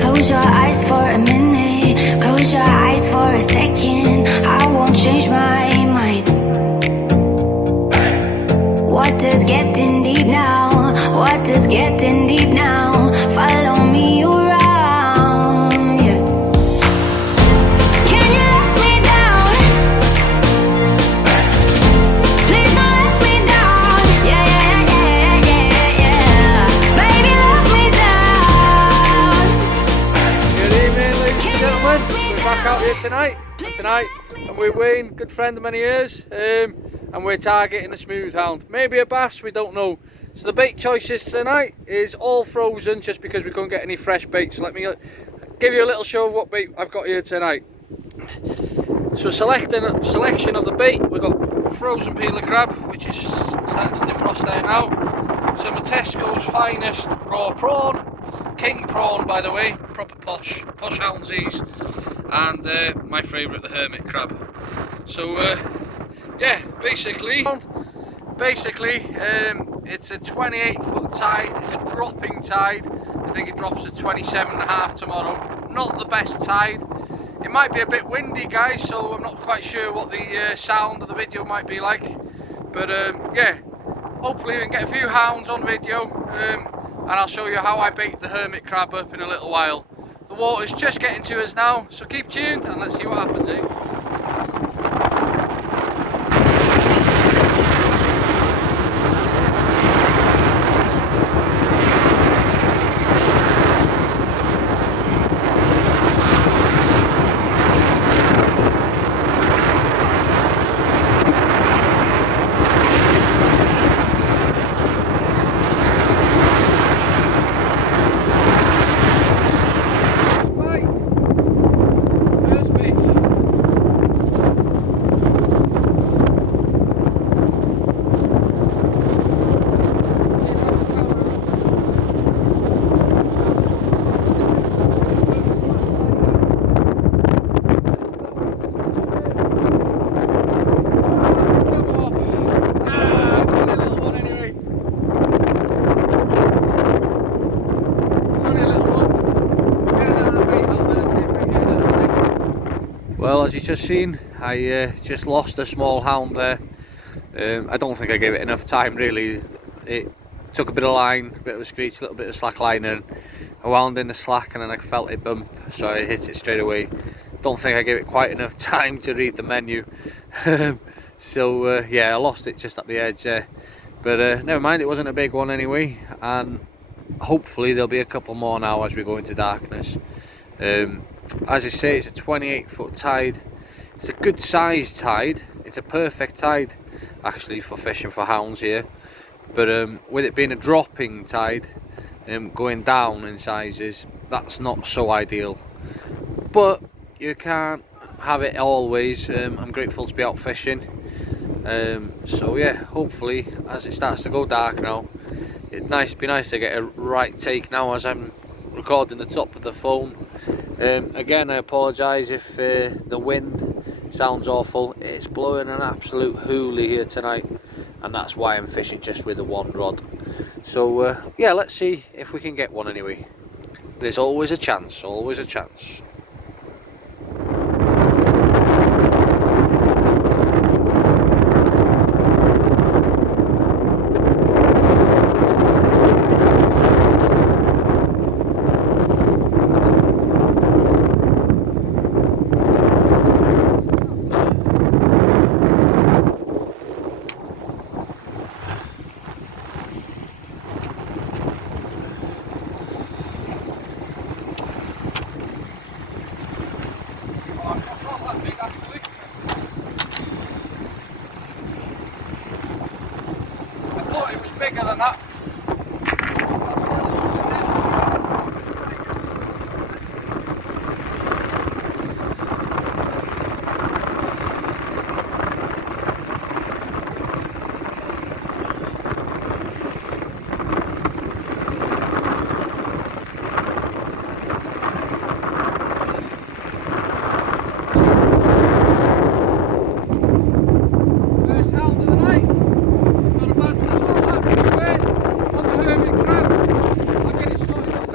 Close your eyes for a minute, close your eyes for a second. I won't change my mind. What does getting deep now? What does getting deep now? Follow me around, yeah. Can you let me down? Please don't let me down. Yeah, yeah, yeah, yeah, yeah. Baby, let me down. Good evening, ladies and gentlemen. We're back out here tonight. And we're Wayne, good friend of many years. And we're targeting a smooth hound, maybe a bass, we don't know. So the bait choices tonight is all frozen, just because we couldn't get any fresh bait. So let me give you a little show of what bait I've got here tonight. So selection of the bait, we've got frozen peeler crab, which is starting to defrost there now. Some of Tesco's finest raw prawn, king prawn by the way, proper posh houndsies, and my favourite, the hermit crab. So yeah, basically it's a 28-foot tide. It's a dropping tide. I think it drops at 27.5 tomorrow. Not the best tide. It might be a bit windy, guys, so I'm not quite sure what the sound of the video might be like. But yeah, hopefully we can get a few hounds on video, and I'll show you how I bait the hermit crab up in a little while. The water's just getting to us now, so keep tuned and let's see what happens, eh? Well, as you just seen, I just lost a small hound there. I don't think I gave it enough time really. It took a bit of line, a bit of a screech, a little bit of slack line, and I wound in the slack and then I felt it bump, so I hit it straight away. Don't think I gave it quite enough time to read the menu. So yeah, I lost it just at the edge there. But never mind, it wasn't a big one anyway, and hopefully there'll be a couple more now as we go into darkness. As I say, it's a 28-foot tide. It's a good sized tide. It's a perfect tide actually for fishing for hounds here. But with it being a dropping tide, going down in sizes, that's not so ideal. But you can't have it always. I'm grateful to be out fishing. So yeah, hopefully as it starts to go dark now, it'd be nice to get a right take now as I'm recording the top of the phone. Again, I apologise if the wind sounds awful. It's blowing an absolute hoolie here tonight, and that's why I'm fishing just with the one rod. So yeah, let's see if we can get one anyway. There's always a chance, always a chance. Bigger than that.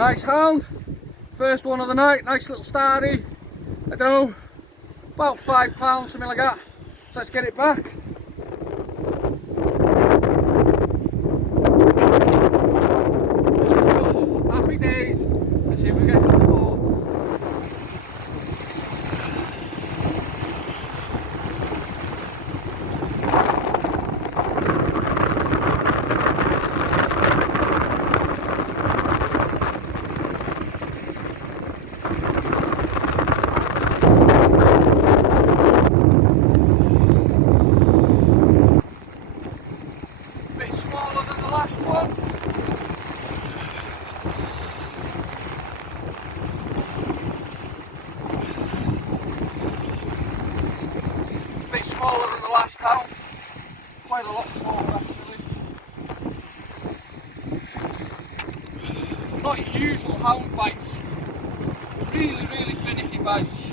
Nice hound. First one of the night. Nice little starry. I don't know, about £5, something like that. So let's get it back. Good. Happy days. Let's see if we get a couple more. Smaller than the last hound, quite a lot smaller actually. Not your usual hound bites, really finicky bites.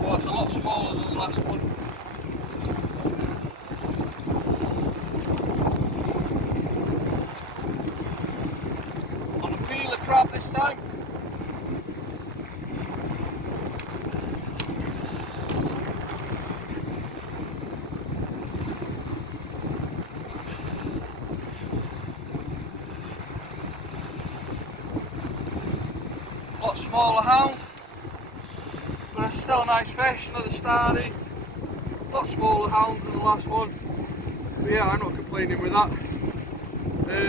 But it's a lot smaller than the last one. On a peeler crab this time. Smaller hound, but it's still a nice fish, another starry. A lot smaller hound than the last one, but yeah, I'm not complaining with that.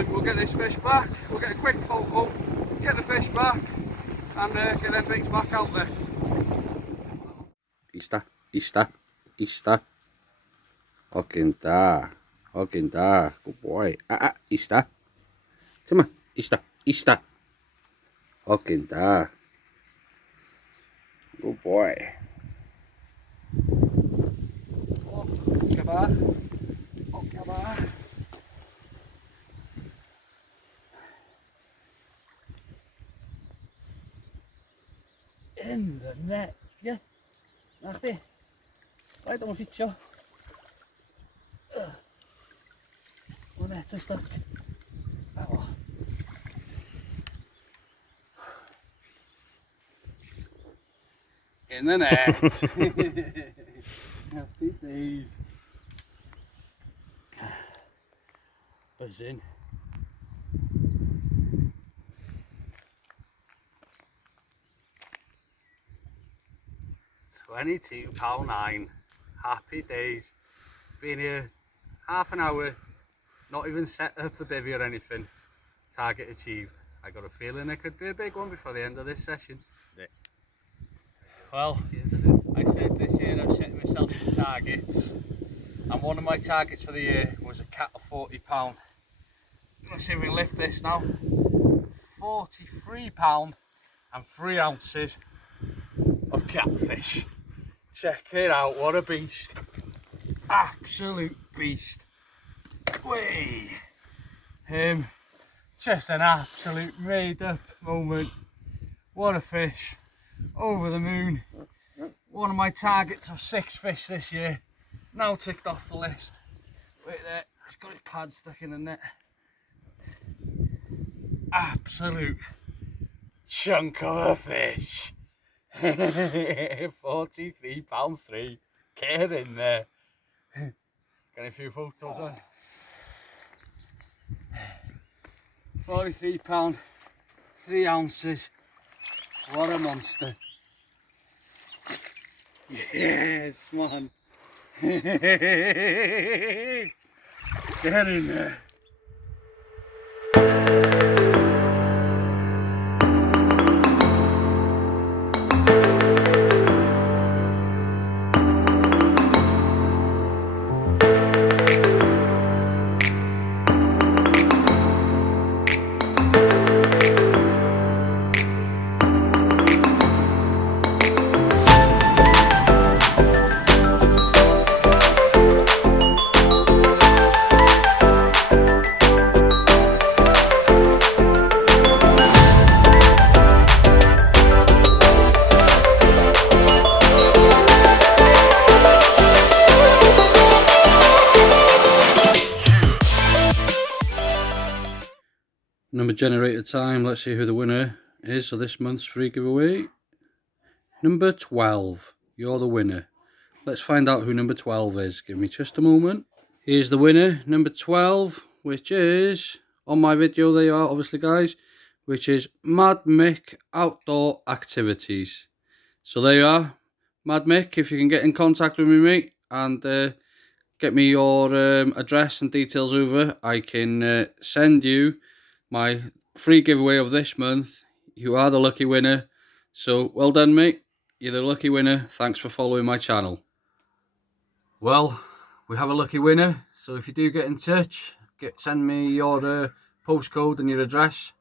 We'll get this fish back, we'll get a quick photo, get the fish back, and get them baits back out there. Está. Okenta, good boy. Está. Come on, está. Okenta. Good boy. Kabar. Oh, kabar. In the net, yeah. Nachdi. Right on fietsje. Wat net is dat? Oh. In the net. Happy days. Buzzing. £22.9. Happy days. Been here half an hour, not even set up the bivvy or anything. Target achieved. I got a feeling it could be a big one before the end of this session. Yeah. Well, I said this year I've set myself some targets, and one of my targets for the year was a cat of £40. I'm going to see if we can lift this now. £43 and 3 ounces of catfish. Check it out, what a beast. Absolute beast. Way. Just an absolute made up moment. What a fish. Over the moon. One of my targets of 6 fish this year. Now ticked off the list. Wait there, it's got his pad stuck in the net. Absolute chunk of a fish. £43.3. Get in there. Got a few photos on. £43, 3 ounces. What a monster. Yes, man. Get in there. Number generator time. Let's see who the winner is. So this month's free giveaway. Number 12. You're the winner. Let's find out who number 12 is. Give me just a moment. Here's the winner, number 12, which is, on my video they are, obviously guys, which is Mad Mick Outdoor Activities. So there you are. Mad Mick, if you can get in contact with me, mate, and get me your address and details over, I can send you my free giveaway of this month. You are the lucky winner. So well done, mate. You're the lucky winner. Thanks for following my channel. Well, we have a lucky winner, so if you do get in touch, send me your postcode and your address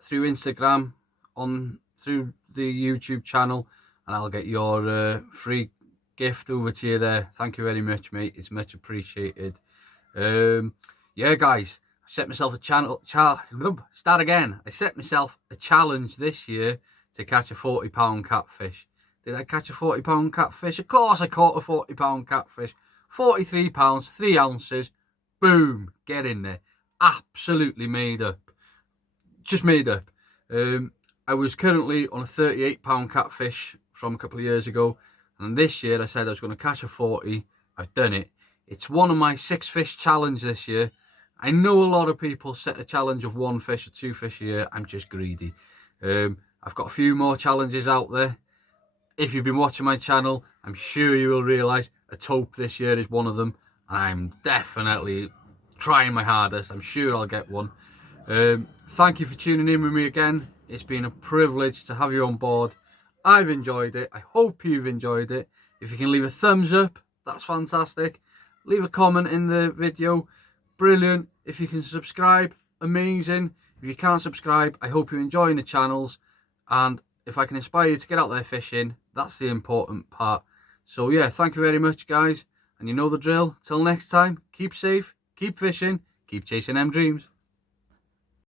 through Instagram, through the YouTube channel, and I'll get your free gift over to you there. Thank you very much, mate. It's much appreciated. Yeah, guys, I set myself I set myself a challenge this year to catch a 40-pound catfish. Did I catch a 40-pound catfish? Of course I caught a 40-pound catfish. 43 pounds, 3 ounces. Boom. Get in there. Absolutely made up. Just made up. I was currently on a 38-pound catfish from a couple of years ago. And this year I said I was going to catch a 40. I've done it. It's one of my 6 fish challenge this year. I know a lot of people set a challenge of 1 fish or 2 fish a year. I'm just greedy. I've got a few more challenges out there. If you've been watching my channel, I'm sure you will realise a taupe this year is one of them. I'm definitely trying my hardest. I'm sure I'll get one. Thank you for tuning in with me again. It's been a privilege to have you on board. I've enjoyed it. I hope you've enjoyed it. If you can leave a thumbs up, that's fantastic. Leave a comment in the video. Brilliant. If you can subscribe, amazing. If you can't subscribe, I hope you're enjoying the channels. And if I can inspire you to get out there fishing, that's the important part. So yeah, thank you very much, guys. And you know the drill. Till next time, keep safe, keep fishing, keep chasing them dreams.